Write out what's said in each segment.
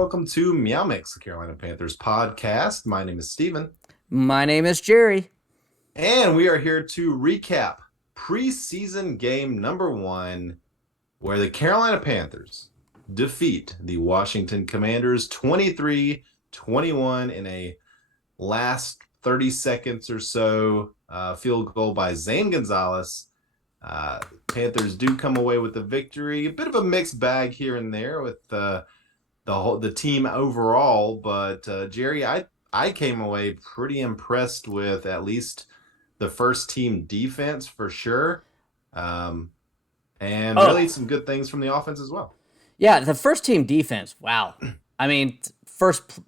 welcome to MeowMix, the Carolina Panthers podcast. My name is Steven. My name is Jerry. And we are here to recap preseason game number 1, where the Carolina Panthers defeat the Washington Commanders 23-21 in a last 30 seconds or so field goal by Zane Gonzalez. Panthers do come away with the victory. A bit of a mixed bag here and there with the team overall, but Jerry, I came away pretty impressed with at least the first team defense for sure, and really some good things from the offense as well. Yeah, the first team defense. Wow. I mean, first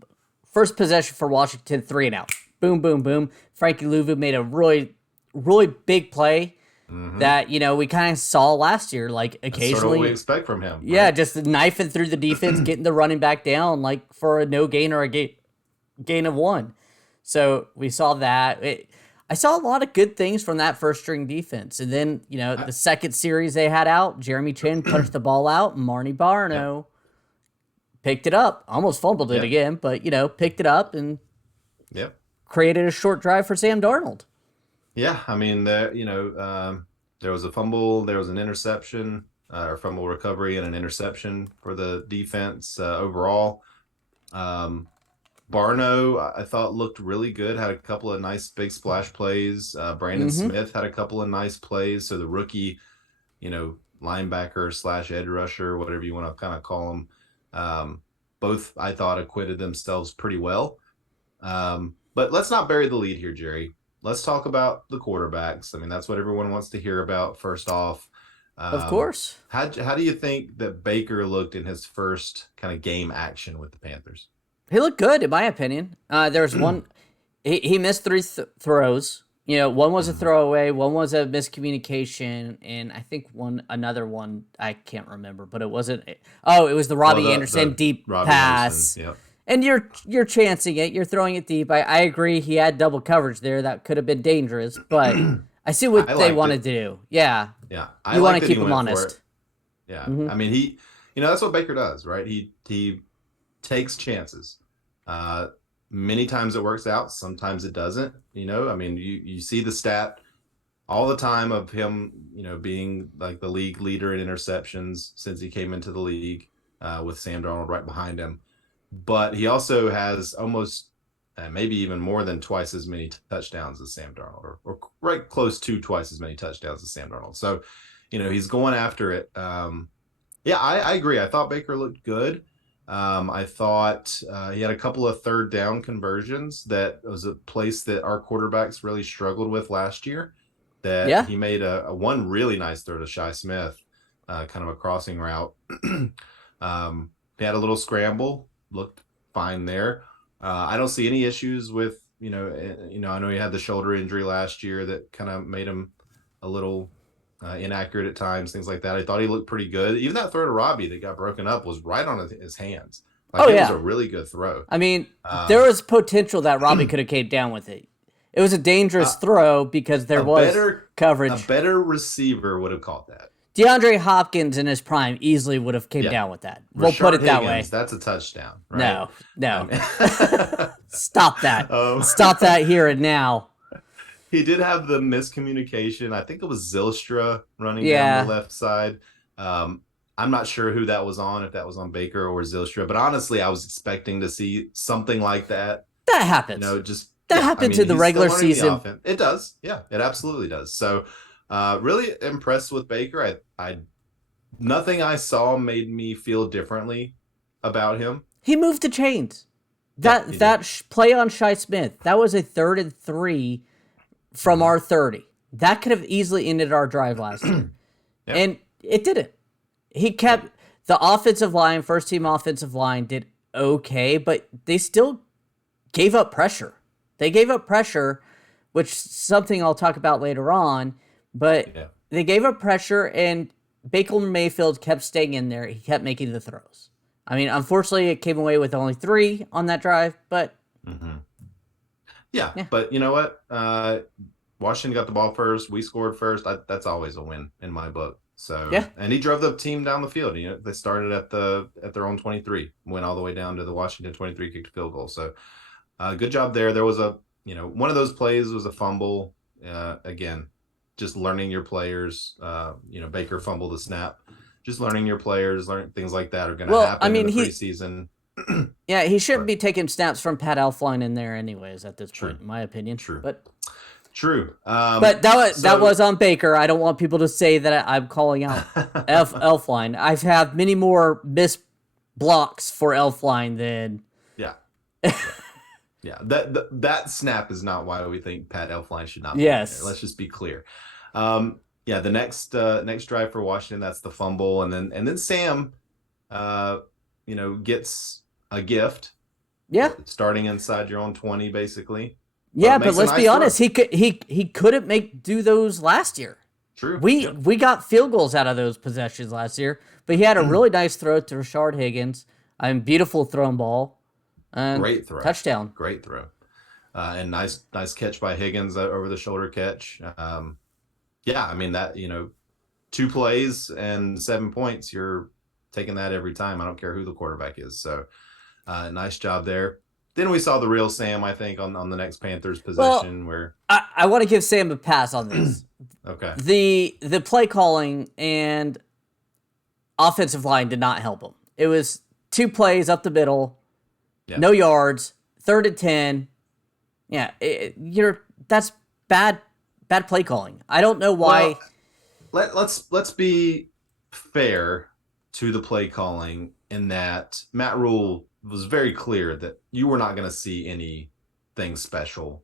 possession for Washington, 3 and out. Boom, boom, boom. Frankie Louvu made a really, really big play that we kind of saw last year. Like occasionally, that's sort of what we expect from him. Yeah, right? just knifing through the defense, getting the running back down, like for a no gain or a gain of 1. So we saw that. I saw a lot of good things from that first string defense. And then, the second series they had out, Jeremy Chin punched the ball out, and Marnie Barno picked it up. Almost fumbled it again, but, picked it up and created a short drive for Sam Darnold. Yeah, I mean, there was a fumble, there was an interception, or fumble recovery and an interception for the defense overall. Barno, I thought, looked really good, had a couple of nice big splash plays. Brandon Smith had a couple of nice plays. So the rookie, linebacker / edge rusher, whatever you want to kind of call them, both, I thought, acquitted themselves pretty well. But let's not bury the lead here, Jerry. Let's talk about the quarterbacks. I mean, that's what everyone wants to hear about first off. Of course. How do you think that Baker looked in his first kind of game action with the Panthers? He looked good, in my opinion. There was one, he missed 3 throws. One was a throwaway, one was a miscommunication, and I think another one, I can't remember, but it wasn't. Oh, it was the Robbie Anderson deep pass. Anderson, yep. And you're chancing it. You're throwing it deep. I agree. He had double coverage there. That could have been dangerous, but I see what they want to do. Yeah. Yeah. You want to keep him honest. Yeah. I mean, that's what Baker does, right? He takes chances. Many times it works out. Sometimes it doesn't. I mean, you see the stat all the time of him, being like the league leader in interceptions since he came into the league, with Sam Darnold right behind him. But he also has almost, maybe even more than twice as many touchdowns as Sam Darnold, or right close to twice as many touchdowns as Sam Darnold. So, he's going after it. I agree. I thought Baker looked good. I thought he had a couple of third down conversions. That was a place that our quarterbacks really struggled with last year. He made a one really nice throw to Shi Smith, kind of a crossing route. He had a little scramble. Looked fine there. I don't see any issues with, I know he had the shoulder injury last year that kind of made him a little inaccurate at times, things like that. I thought he looked pretty good. Even that throw to Robbie that got broken up was right on his hands. It was a really good throw. I mean, there was potential that Robbie could have came down with it. It was a dangerous throw because there was coverage. A better receiver would have caught that. DeAndre Hopkins in his prime easily would have came down with that. We'll put it that way. That's a touchdown, right? No. Stop that. Stop that here and now. He did have the miscommunication. I think it was Zylstra running down the left side. I'm not sure who that was on, if that was on Baker or Zylstra. But honestly, I was expecting to see something like that. That happens. That happens in the regular season. It does. Yeah, it absolutely does. So, really impressed with Baker. Nothing I saw made me feel differently about him. He moved the chains. That play on Shi Smith, that was a 3rd and 3 from our 30. That could have easily ended our drive last year. And it didn't. He kept the offensive line, first team offensive line did okay, but they still gave up pressure. They gave up pressure, which is something I'll talk about later on. But they gave up pressure, and Baker Mayfield kept staying in there. He kept making the throws. I mean, unfortunately, it came away with only 3 on that drive, but... Yeah, but you know what? Washington got the ball first. We scored first. That's always a win in my book. So Yeah. and he drove the team down the field. They started at their own 23, went all the way down to the Washington 23, kicked a field goal. So good job there. There was one of those plays was a fumble. Again, just learning your players. Baker fumbled the snap. Just learning your players, learning things like that are going to happen in the preseason. Yeah, he shouldn't be taking snaps from Pat Elflein in there anyways at this point, in my opinion. True. But that was on Baker. I don't want people to say that I'm calling out Elflein. I've had many more missed blocks for Elflein than Yeah. That snap is not why we think Pat Elflein should not be there. Let's just be clear. The next drive for Washington, that's the fumble, and then Sam gets a gift. Yeah. Starting inside your own 20 basically. Yeah, but let's be honest, he couldn't do those last year. True. We got field goals out of those possessions last year, but he had a really nice throw to Rashard Higgins. Beautiful thrown ball. Great throw. Touchdown. Great throw. And nice catch by Higgins, over the shoulder catch. That 2 plays and 7 points, you're taking that every time. I don't care who the quarterback is. So nice job there. Then we saw the real Sam, I think, on the next Panthers possession where I want to give Sam a pass on this. Okay. The play calling and offensive line did not help him. It was 2 plays up the middle, no yards, 3rd and 10. Yeah, that's bad play calling. I don't know why. Well, let's be fair to the play calling in that Matt Rule was very clear that you were not going to see anything special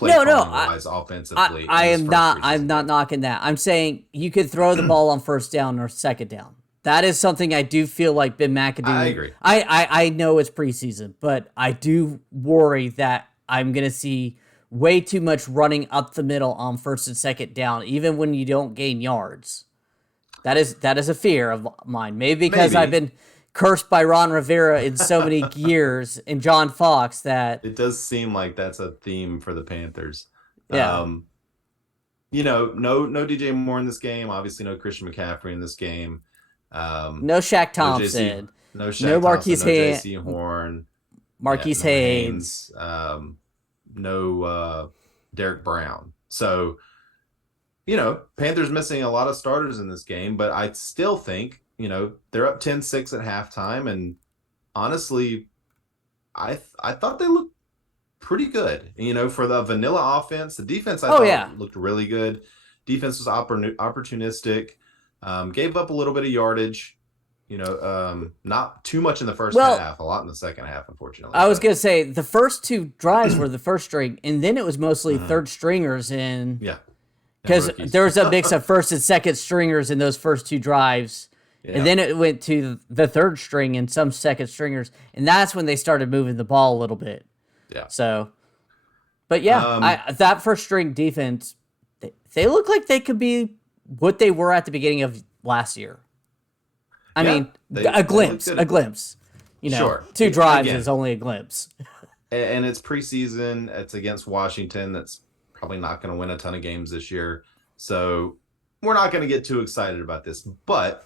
wise offensively. I'm not knocking that. I'm saying you could throw the ball on 1st down or 2nd down. That is something I do feel like Ben McAdoo. I agree. I know it's preseason, but I do worry that I'm going to see way too much running up the middle on 1st and 2nd down, even when you don't gain yards. That is a fear of mine. Maybe because I've been cursed by Ron Rivera in so many years and John Fox that it does seem like that's a theme for the Panthers. Yeah. No DJ Moore in this game. Obviously, no Christian McCaffrey in this game. No Shaq Thompson. No Marquise Haynes. J.C. Horn. Marquise Haynes. No Derek Brown. So, Panthers missing a lot of starters in this game, but I still think, they're up 10-6 at halftime, and honestly, I thought they looked pretty good. For the vanilla offense, the defense I thought looked really good. Defense was opportunistic. Gave up a little bit of yardage. Not too much in the first half, a lot in the second half, unfortunately. I was going to say the first 2 drives were the first string, and then it was mostly 3rd stringers because there was a mix of 1st and 2nd stringers in those first 2 drives. Yeah. And then it went to the 3rd string and some 2nd stringers, and that's when they started moving the ball a little bit. Yeah. So, but that 1st string defense, they look like they could be what they were at the beginning of last year. I mean, a glimpse. Sure. 2 drives is only a glimpse. And it's preseason. It's against Washington. That's probably not going to win a ton of games this year. So we're not going to get too excited about this. But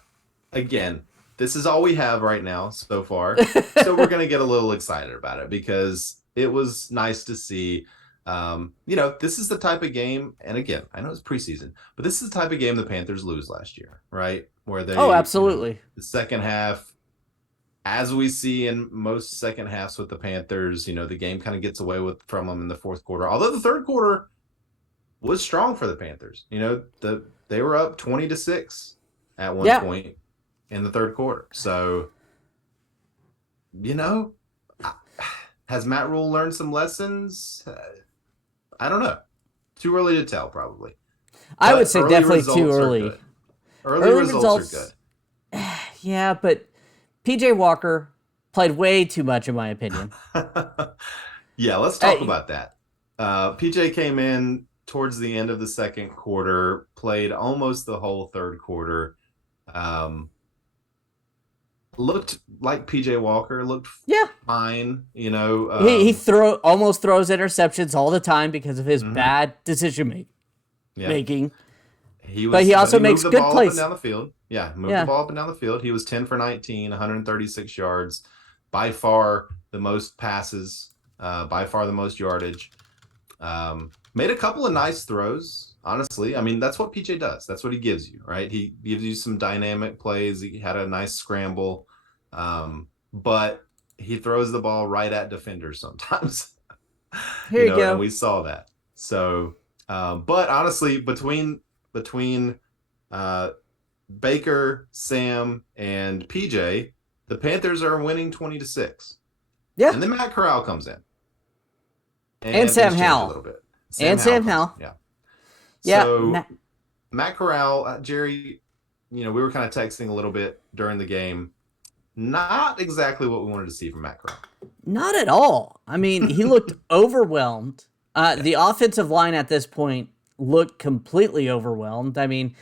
again, this is all we have right now so far. So we're going to get a little excited about it because it was nice to see. This is the type of game, and again, I know it's preseason, but this is the type of game the Panthers lose last year, right? Where they absolutely. The second half, as we see in most second halves with the Panthers, the game kind of gets away from them in the 4th quarter. Although the 3rd quarter was strong for the Panthers. They were up 20-6 at one point in the 3rd quarter. So, has Matt Rule learned some lessons? I don't know. Too early to tell, probably. I would say definitely too early. Early results are good. Yeah, but PJ Walker played way too much, in my opinion. Yeah, let's talk about that. PJ came in towards the end of the 2nd quarter, played almost the whole 3rd quarter. Looked like PJ Walker, looked fine. He almost throws interceptions all the time because of his bad decision making. But he also moved makes the good ball up and plays. down the field. Yeah, moved the Yeah. ball up and down the field. He was 10 for 19, 136 yards, by far the most passes, by far the most yardage. Made a couple of nice throws, honestly. I mean, that's what PJ does. That's what he gives you, right? He gives you some dynamic plays. He had a nice scramble, but he throws the ball right at defenders sometimes. Here you And go. we saw that. So, but honestly, between uh, Baker, Sam, and PJ, the Panthers are winning 20-6. Yeah. And then Matt Corral comes in, And and Sam things change a Howell. little bit. And Howell Sam comes in, Howell. yeah. Yeah. So Matt Corral, Jerry, we were kind of texting a little bit during the game. Not exactly what we wanted to see from Matt Corral. Not at all. I mean, he looked overwhelmed. The offensive line at this point looked completely overwhelmed. I mean,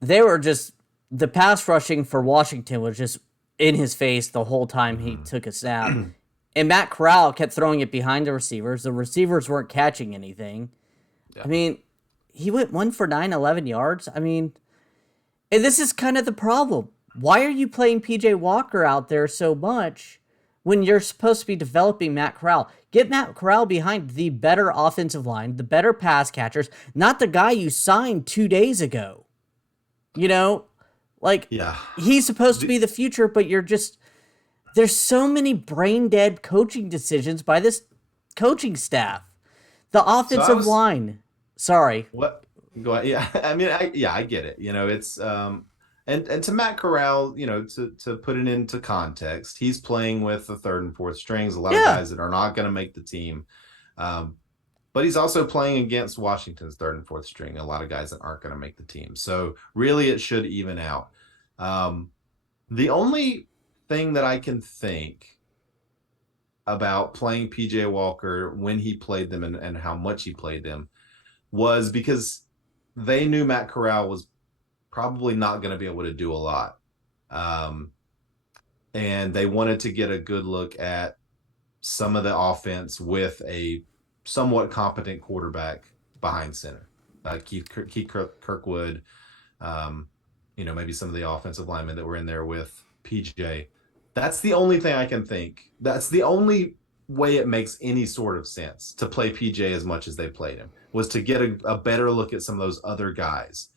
they were just, the pass rushing for Washington was just in his face the whole time he took a snap. And Matt Corral kept throwing it behind the receivers. The receivers weren't catching anything. Yeah. I mean, he went 1 for 9, 11 yards. I mean, and this is kind of the problem. Why are you playing PJ Walker out there so much when you're supposed to be developing Matt Corral? Get Matt Corral behind the better offensive line, the better pass catchers, not the guy you signed 2 days ago. Yeah. He's supposed to be the future, but there's so many brain dead coaching decisions by this coaching staff. The offensive line. Sorry. What? Go ahead. Yeah. I mean, I get it. It's and to Matt Corral, to put it into context, he's playing with the third and fourth strings, a lot of guys that are not going to make the team. But he's also playing against Washington's third and fourth string, a lot of guys that aren't going to make the team. So really it should even out. The only thing that I can think about playing PJ Walker when he played them and how much he played them was because they knew Matt Corral was probably not going to be able to do a lot. And they wanted to get a good look at some of the offense with a somewhat competent quarterback behind center. Keith Kirkwood, maybe some of the offensive linemen that were in there with PJ. That's the only thing I can think. That's the only way it makes any sort of sense to play PJ as much as they played him, was to get a better look at some of those other guys.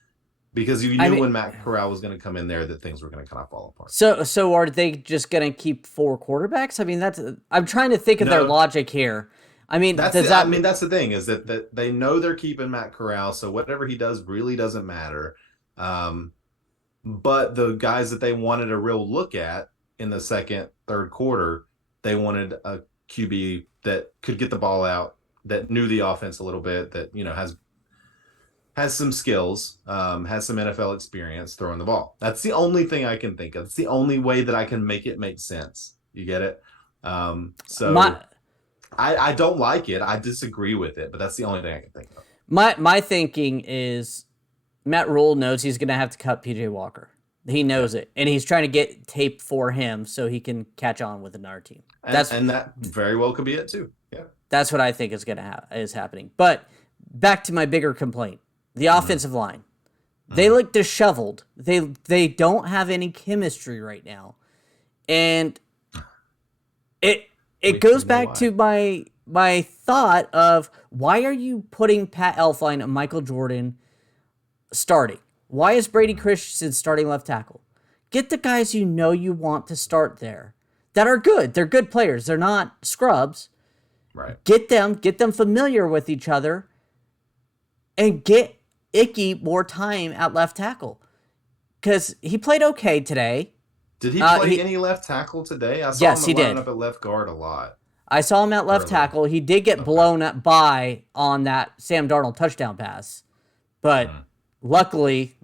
Because you knew when Matt Corral was going to come in there that things were going to kind of fall apart. So are they just going to keep 4 quarterbacks? I mean, I'm trying to think of their logic here. I mean, that's the thing is that they know they're keeping Matt Corral, so whatever he does really doesn't matter. But the guys that they wanted a real look at in the second, third quarter, they wanted a QB that could get the ball out, that knew the offense a little bit, that has some skills, has some NFL experience throwing the ball. That's the only thing I can think of. It's the only way that I can make it make sense. You get it? I don't like it. I disagree with it, but that's the only thing I can think of. My thinking is Matt Rule knows he's going to have to cut PJ Walker. He knows it, and he's trying to get tape for him so he can catch on with another team. And that very well could be it too. Yeah, that's what I think is happening. But back to my bigger complaint: the offensive line. They look disheveled. They don't have any chemistry right now, and it goes back to my thought of, why are you putting Pat Elflein and Michael Jordan starting? Why is Brady Christensen starting left tackle? Get the guys you want to start there that are good. They're good players. They're not scrubs. Right. Get them familiar with each other, and get Icky more time at left tackle, because he played okay today. Did he play any left tackle today? I saw him lining up at left guard a lot. I saw him at left tackle. He did get blown up by on that Sam Darnold touchdown pass, but luckily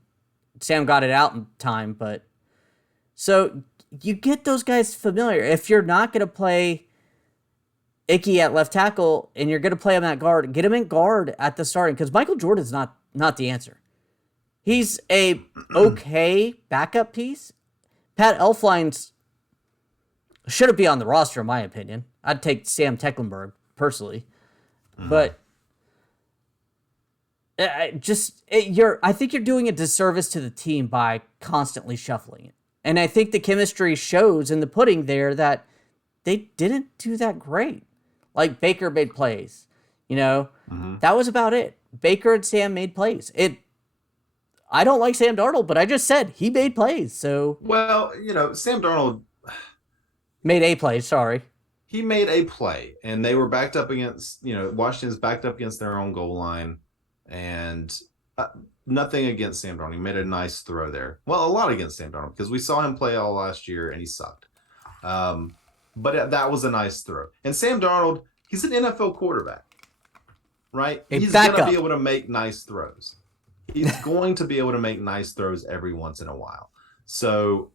Sam got it out in time. But so you get those guys familiar. If you're not going to play Icky at left tackle and you're going to play him at guard, get him in guard at the starting, because Michael Jordan's not the answer. He's a okay backup piece. Pat Elflein's shouldn't be on the roster, in my opinion. I'd take Sam Tecklenburg personally, but I think you're doing a disservice to the team by constantly shuffling it. And I think the chemistry shows in the pudding there that they didn't do that great. Like Baker made plays, that was about it. Baker and Sam made plays. I don't like Sam Darnold, but I just said he made plays. So well, Sam Darnold made a play. Sorry, he made a play, and they were backed up against Washington's backed up against their own goal line, and nothing against Sam Darnold. He made a nice throw there. Well, a lot against Sam Darnold because we saw him play all last year and he sucked. But that was a nice throw. And Sam Darnold, he's an NFL quarterback, right? He's going to be able to make nice throws. He's going to be able to make nice throws every once in a while. So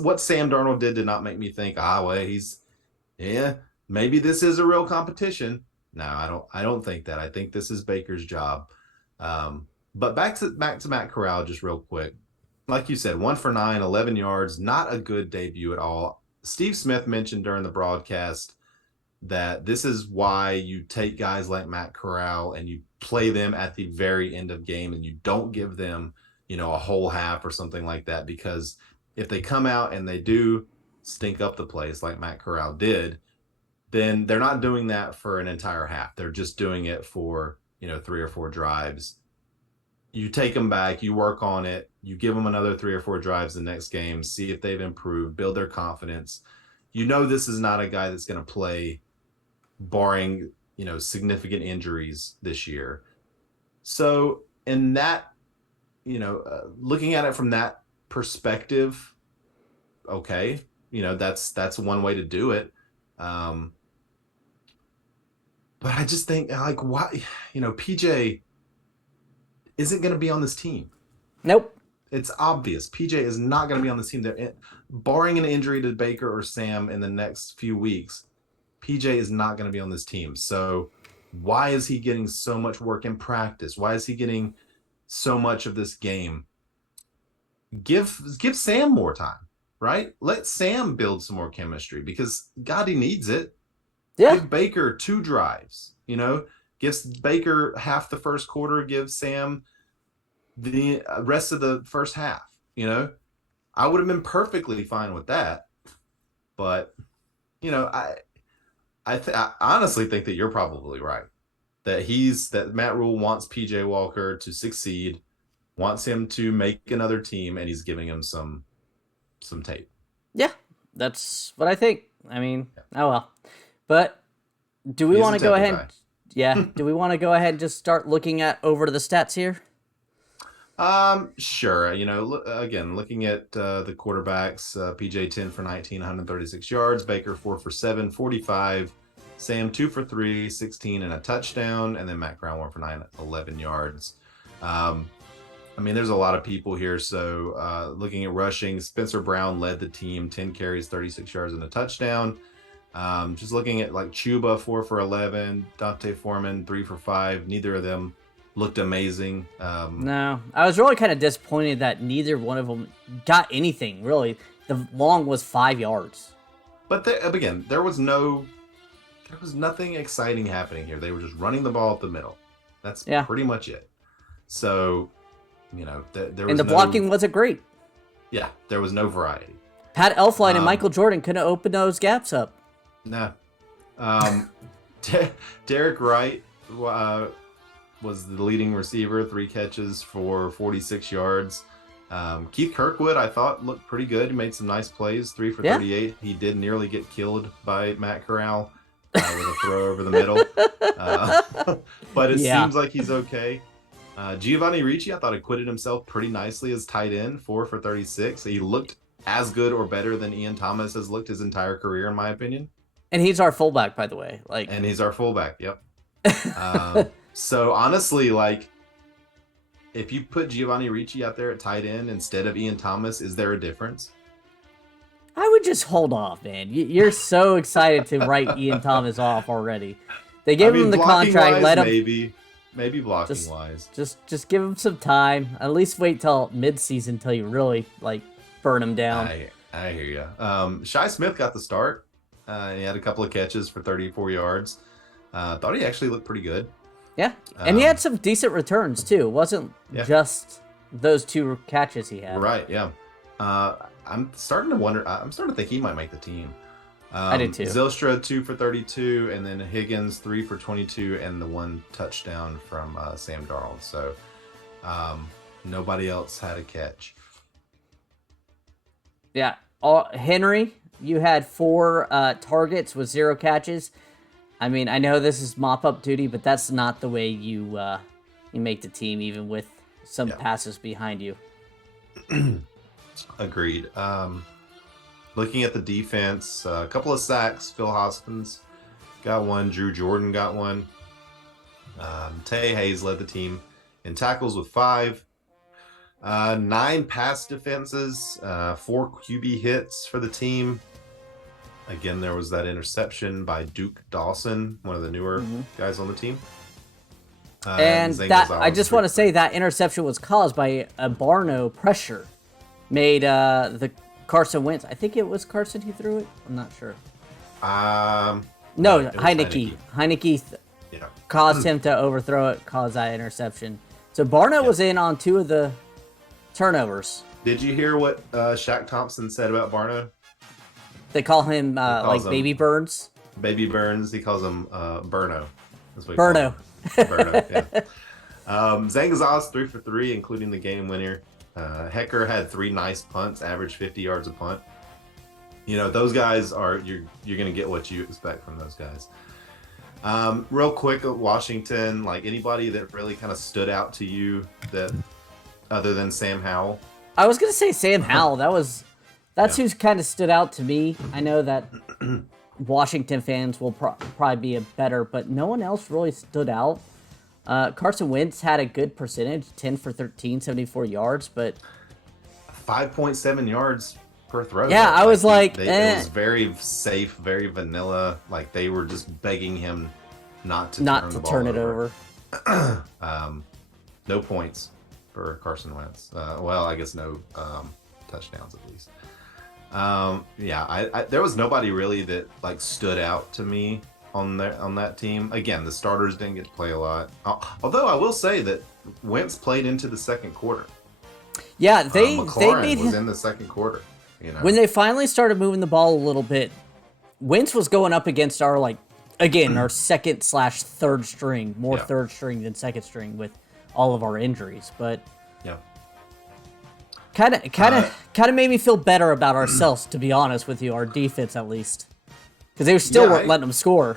what Sam Darnold did not make me think, maybe this is a real competition. No, I don't think that. I think this is Baker's job. But back to Matt Corral just real quick. Like you said, 1 for 9, 11 yards, not a good debut at all. Steve Smith mentioned during the broadcast that this is why you take guys like Matt Corral and you play them at the very end of game and you don't give them, a whole half or something like that, because if they come out and they do stink up the place like Matt Corral did, then they're not doing that for an entire half. They're just doing it for, 3 or 4 drives. You take them back, you work on it, you give them another 3 or 4 drives the next game, see if they've improved, build their confidence. This is not a guy that's going to play barring, significant injuries this year. So in that, looking at it from that perspective, okay, that's one way to do it. But I just think why, PJ isn't going to be on this team. Nope. It's obvious. PJ is not going to be on this team. Barring an injury to Baker or Sam in the next few weeks, PJ is not going to be on this team. So why is he getting so much work in practice? Why is he getting so much of this game? Give Sam more time, right? Let Sam build some more chemistry because God, he needs it. Yeah. Give Baker 2 drives, gives Baker half the first quarter, gives Sam the rest of the first half. I would have been perfectly fine with that, but I honestly think that you're probably right, that Matt Rule wants PJ Walker to succeed, wants him to make another team, and he's giving him some tape. Yeah, that's what I think. I mean, oh well. But do we want to go ahead? Yeah. Do we want to go ahead and just start looking over to the stats here? Sure. Again, looking at the quarterbacks, PJ 10 for 19, 136 yards, Baker 4 for 7, 45, Sam 2 for 3, 16 and a touchdown, and then Matt Corral 1 for 9, 11 yards. There's a lot of people here. So looking at rushing, Spencer Brown led the team, 10 carries, 36 yards and a touchdown. Just looking at Chuba 4 for 11, Dante Foreman 3 for 5. Neither of them looked amazing. No, I was really kind of disappointed that neither one of them got anything, really. The long was 5 yards. But again, there was nothing exciting happening here. They were just running the ball up the middle. That's pretty much it. So, there was and the blocking wasn't great. Yeah, there was no variety. Pat Elflein and Michael Jordan couldn't open those gaps up. No. Derek Wright was the leading receiver, 3 catches for 46 yards. Keith Kirkwood, I thought, looked pretty good. He made some nice plays, 3 for 38. He did nearly get killed by Matt Corral with a throw over the middle. But it seems like he's okay. Giovanni Ricci, I thought, acquitted himself pretty nicely as tight end, 4 for 36. He looked as good or better than Ian Thomas has looked his entire career, in my opinion. And he's our fullback, by the way. And he's our fullback, yep. So honestly, if you put Giovanni Ricci out there at tight end instead of Ian Thomas, is there a difference? I would just hold off, man. You're so excited to write Ian Thomas off already. They gave him the contract. Let him maybe blocking wise. Just give him some time. At least wait till mid-season till you really burn him down. I hear you. Shi Smith got the start. He had a couple of catches for 34 yards. Thought he actually looked pretty good. Yeah, and he had some decent returns too. It wasn't just those 2 catches he had. Right. Yeah. I'm starting to wonder. I'm starting to think he might make the team. I did too. Zylstra 2 for 32, and then Higgins 3 for 22, and the 1 touchdown from Sam Darnold. So nobody else had a catch. Yeah. Henry, you had 4 targets with 0 catches. I mean, I know this is mop-up duty, but that's not the way you make the team, even with some passes behind you. Agreed. Looking at the defense, a couple of sacks. Phil Hoskins got 1. Drew Jordan got 1. Tay Hayes led the team in tackles with 5. 9 pass defenses, 4 QB hits for the team. Again, there was that interception by Duke Dawson, one of the newer guys on the team. And that I just want to say that interception was caused by a Barno pressure. Made the Carson Wentz. I think it was Carson who threw it. I'm not sure. No, Heineke. Heineke caused him to overthrow it, caused that interception. So Barno was in on 2 of the turnovers. Did you hear what Shaq Thompson said about Barno? They call him like Baby Burns. Baby Burns. He calls him Burno. Burno. Burno. Yeah. Zane Gonzalez 3 for 3, including the game winner. Hecker had 3 nice punts, averaged 50 yards a punt. You know, those guys are you're going to get what you expect from those guys. Real quick, Washington, like anybody that really kind of stood out to you that other than Sam Howell? I was going to say Sam Howell. That's who's kind of stood out to me. I know that Washington fans will probably be a better, but no one else really stood out. Carson Wentz had a good percentage, 10 for 13, 74 yards, but 5.7 yards per throw. Yeah, I was like, it was very safe, very vanilla. Like they were just begging him not to turn it over. No points for Carson Wentz. Well, I guess no touchdowns at least. There was nobody really that like stood out to me on that team. Again, the starters didn't get to play a lot. Although I will say that Wentz played into the second quarter. Yeah, they was in the second quarter. You know, when they finally started moving the ball a little bit, Wentz was going up against our our second/third string, more third string than second string with all of our injuries, but kind of made me feel better about ourselves, to be honest with you, our defense at least, because they still weren't letting them score.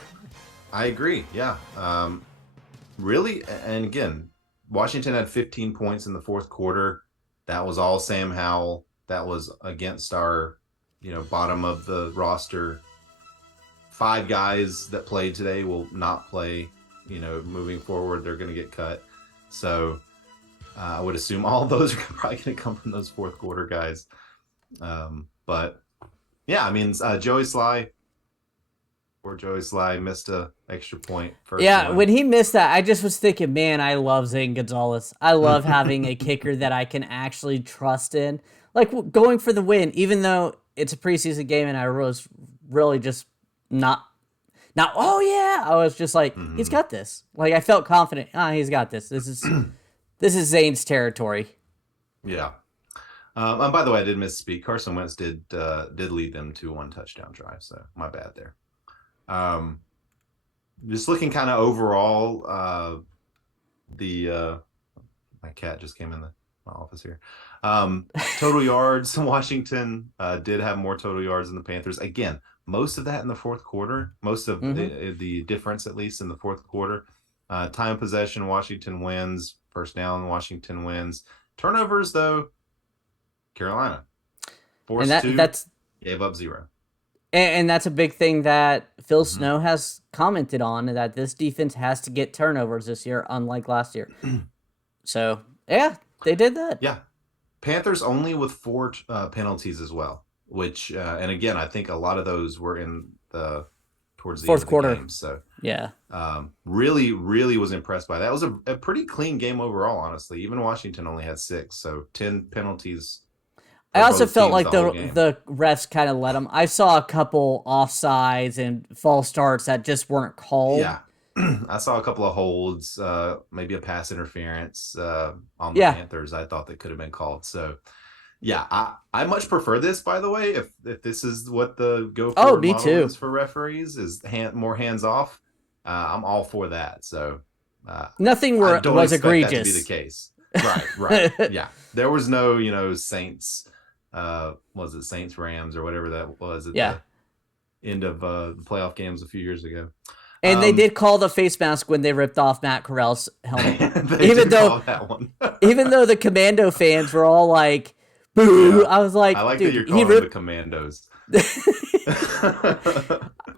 I agree. Yeah, really, and again, Washington had 15 points in the fourth quarter. That was all Sam Howell. That was against our, bottom of the roster. 5 guys that played today will not play. Moving forward, they're going to get cut. So I would assume all of those are probably going to come from those fourth quarter guys. But yeah, I mean, Joey Sly missed a extra point first. Yeah, when he missed that, I just was thinking, man, I love Zane Gonzalez. I love having a kicker that I can actually trust in. Like going for the win, even though it's a preseason game and I was really just not, oh yeah, I was just like, he's got this. Like I felt confident. He's got this. This is Zane's territory. Yeah. And by the way, I did misspeak. Carson Wentz did lead them to 1 touchdown drive, so my bad there. Just looking kind of overall, my cat just came in my office here. Total yards, Washington did have more total yards than the Panthers. Again, most of that in the fourth quarter. Most of the difference, at least in the fourth quarter. Time possession, Washington wins. First down, Washington wins. Turnovers, though, Carolina forced that's gave up 0. And that's a big thing that Phil Snow has commented on, that this defense has to get turnovers this year, unlike last year. So, yeah, they did that. Yeah. Panthers only with 4 penalties as well, which, and again, I think a lot of those were towards the fourth quarter game. So, yeah. Really, really was impressed by that. It was a pretty clean game overall, honestly. Even Washington only had 6, so 10 penalties. I also felt like the refs kind of let them. I saw a couple offsides and false starts that just weren't called. Yeah. I saw a couple of holds, maybe a pass interference on the Yeah. Panthers. I thought that could have been called. So yeah, I much prefer this, by the way. If this is what the go Oh, forward me model too. is for referees, is more hands off. I'm all for that. So Nothing I don't was expect that to be the egregious. case. Right. Yeah, there was no Saints. Was it Saints Rams or whatever that was at Yeah. the end of the playoff games a few years ago? And they did call the face mask when they ripped off Matt Corral's helmet. They even did though call that one. even though the Commando fans were all like, boo, Yeah, I was I like, like that dude, you're he calling them the ripped. Commandos.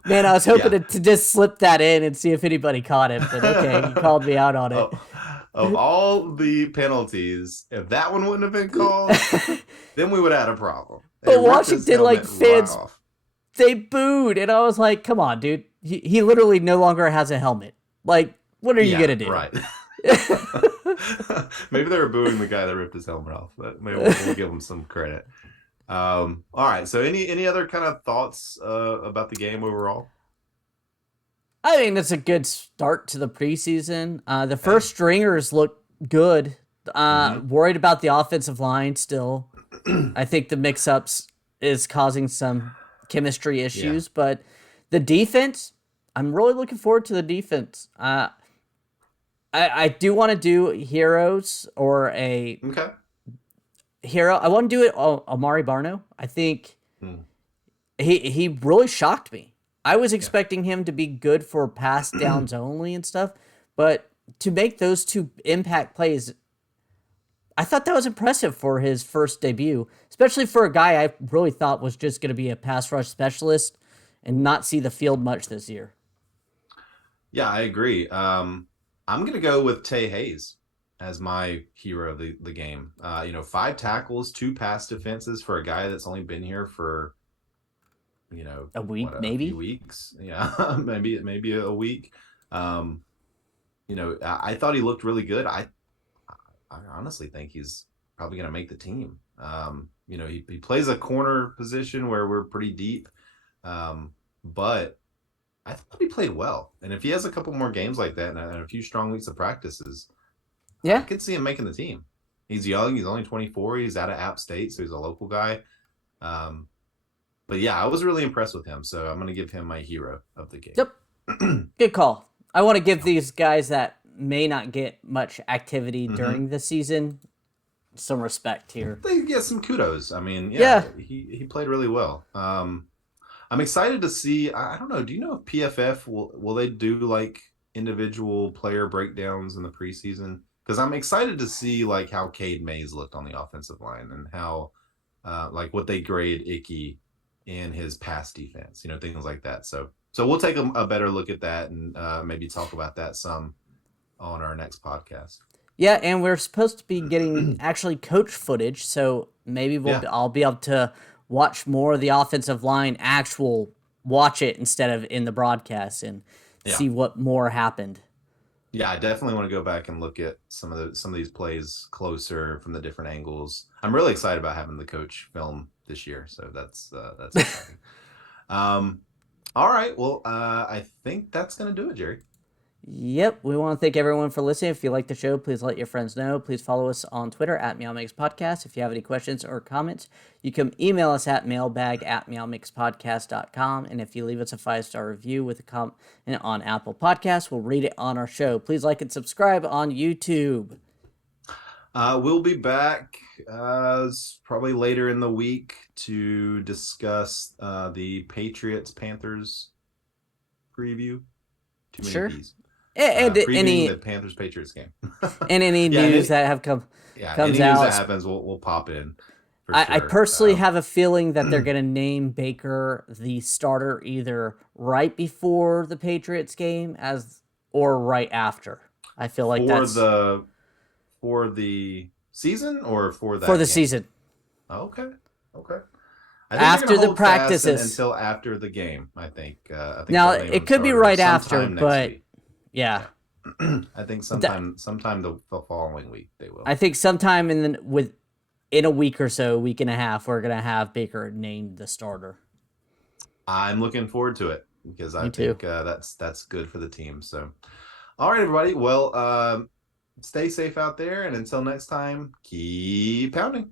Man, I was hoping Yeah. to just slip that in and see if anybody caught it, but okay, you called me out on it. Of all the penalties, if that one wouldn't have been called, then we would have had a problem. They But ripped his Washington, like, helmet right fans, off. they booed, and I was like, come on, dude. He literally no longer has a helmet. Like, what are you Yeah, going to do? right. Maybe they were booing the guy that ripped his helmet off, but maybe we'll give him some credit. All right. So any other kind of thoughts about the game overall? I mean, it's a good start to the preseason. The first stringers look good. Worried about the offensive line still. I think the mix-ups is causing some chemistry issues, but the defense, I'm really looking forward to the defense. I do want to do heroes or a Okay. hero. I want to do it. Amari Barno. I think he really shocked me. I was expecting him to be good for pass downs only and stuff, but to make those two impact plays, I thought that was impressive for his first debut, especially for a guy I really thought was just going to be a pass rush specialist and not see the field much this year. Yeah, I agree. I'm going to go with Tay Hayes as my hero of the game. 5 tackles, 2 pass defenses for a guy that's only been here for A week, a maybe. few weeks. Yeah, maybe a week. I thought he looked really good. I honestly think he's probably going to make the team. He plays a corner position where we're pretty deep, but I thought he played well. And if he has a couple more games like that and a few strong weeks of practices, I could see him making the team. He's young. He's only 24. He's out of App State, so he's a local guy. But yeah, I was really impressed with him. So I'm going to give him my hero of the game. Yep. Good call. I want to give these guys that may not get much activity during the season some respect here. They get some kudos. I mean, he played really well. I'm excited to see. I don't know. Do you know if PFF will they do like individual player breakdowns in the preseason? Because I'm excited to see like how Cade Mays looked on the offensive line and how like what they grade Icky in his pass defense. Things like that. So we'll take a better look at that and maybe talk about that some on our next podcast. Yeah, and we're supposed to be getting actually coach footage, so maybe I'll be able to watch more of the offensive line, watch it instead of in the broadcast and see what more happened. Yeah, I definitely want to go back and look at some of these plays closer from the different angles. I'm really excited about having the coach film this year, so that's exciting. All right, well, I think that's gonna do it, Jerry. Yep, we want to thank everyone for listening. If you like the show, please let your friends know. Please follow us on Twitter at MeowMix Podcast. If you have any questions or comments, you can email us at mailbag@meowmixpodcast.com. And if you leave us a 5-star review with a comment on Apple Podcasts, we'll read it on our show. Please like and subscribe on YouTube. We'll be back probably later in the week to discuss the Patriots-Panthers preview. Too many Sure. B's. And any the Panthers Patriots game and any news that have comes any news out that happens we'll pop in for sure. I personally have a feeling that they're going to name Baker the starter either right before the Patriots game or right after. I feel like for the season or for that for the game? Season. Okay. I think after the practices until after the game. I think now it could be right after, but week. Yeah. I think sometime the following week they will. I think sometime in a week or so, week and a half, we're gonna have Baker named the starter. I'm looking forward to it. because Me I too. think that's good for the team. So, all right, everybody. Well, stay safe out there, and until next time, keep pounding.